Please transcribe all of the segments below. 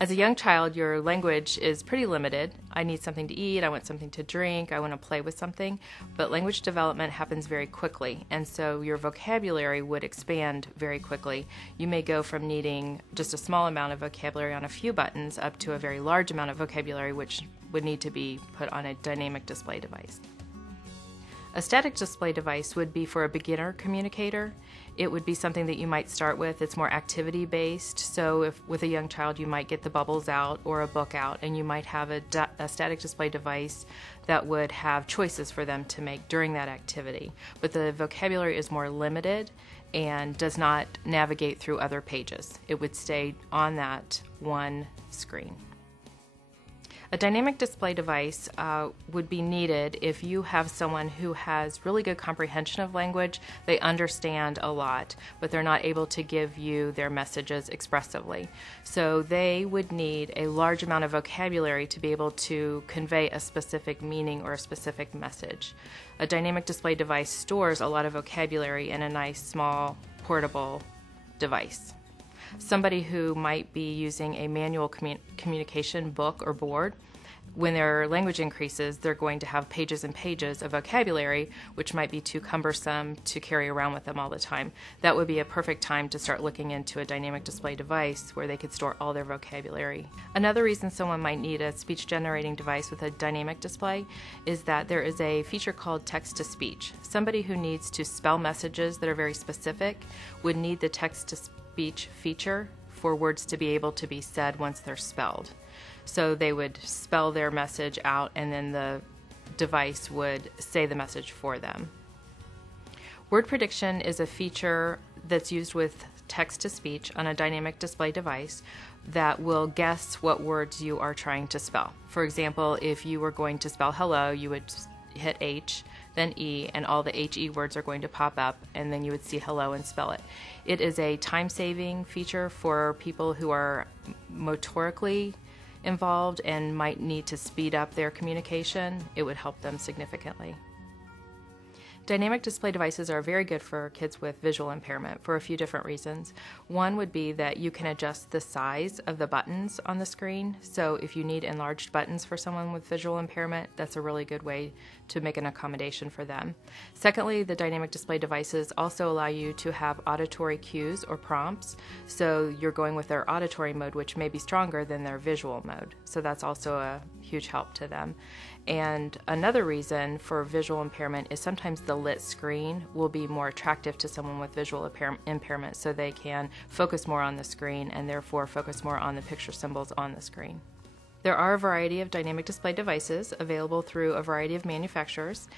As a young child, your language is pretty limited. I need something to eat, I want something to drink, I want to play with something, but language development happens very quickly, and so your vocabulary would expand very quickly. You may go from needing just a small amount of vocabulary on a few buttons up to a very large amount of vocabulary which would need to be put on a dynamic display device. A static display device would be for a beginner communicator. It would be something that you might start with. It's more activity based, so if with a young child you might get the bubbles out or a book out, and you might have a static display device that would have choices for them to make during that activity. But the vocabulary is more limited and does not navigate through other pages. It would stay on that one screen. A dynamic display device would be needed if you have someone who has really good comprehension of language. They understand a lot, but they're not able to give you their messages expressively. So they would need a large amount of vocabulary to be able to convey a specific meaning or a specific message. A dynamic display device stores a lot of vocabulary in a nice, small, portable device. Somebody who might be using a manual communication book or board, when their language increases, they're going to have pages and pages of vocabulary, which might be too cumbersome to carry around with them all the time. That would be a perfect time to start looking into a dynamic display device where they could store all their vocabulary. Another reason someone might need a speech generating device with a dynamic display is that there is a feature called text-to-speech. Somebody who needs to spell messages that are very specific would need the text-to-speech feature for words to be able to be said once they're spelled. So they would spell their message out and then the device would say the message for them. Word prediction is a feature that's used with text-to-speech on a dynamic display device that will guess what words you are trying to spell. For example, if you were going to spell hello, you would hit H, then E, and all the HE words are going to pop up, and then you would see hello and spell it. It is a time-saving feature for people who are motorically involved and might need to speed up their communication. It would help them significantly. Dynamic display devices are very good for kids with visual impairment for a few different reasons. One would be that you can adjust the size of the buttons on the screen. So if you need enlarged buttons for someone with visual impairment, that's a really good way to make an accommodation for them. Secondly, the dynamic display devices also allow you to have auditory cues or prompts. So you're going with their auditory mode, which may be stronger than their visual mode. So that's also a huge help to them. And another reason for visual impairment is sometimes the lit screen will be more attractive to someone with visual impairment, so they can focus more on the screen and therefore focus more on the picture symbols on the screen. There are a variety of dynamic display devices available through a variety of manufacturers.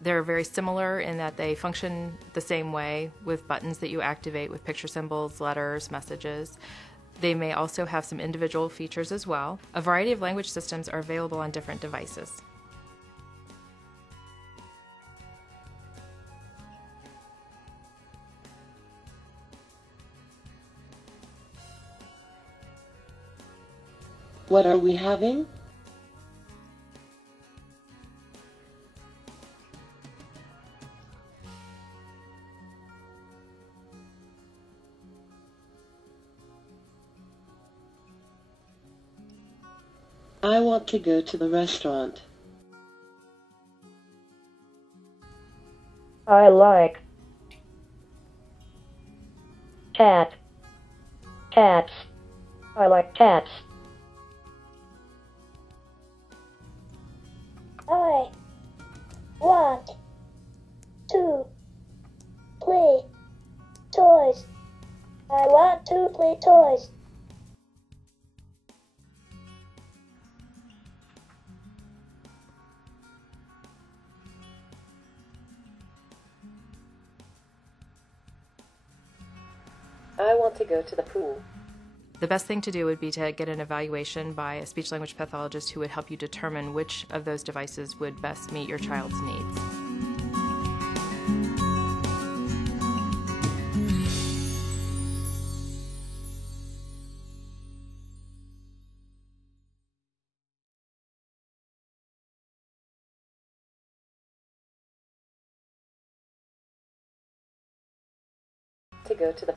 They're very similar in that they function the same way with buttons that you activate with picture symbols, letters, messages. They may also have some individual features as well. A variety of language systems are available on different devices. What are we having? I want to go to the restaurant. I like cats. I like cats. I want to play toys. I want to play toys. I want to go to the pool. The best thing to do would be to get an evaluation by a speech-language pathologist who would help you determine which of those devices would best meet your child's needs. To go to the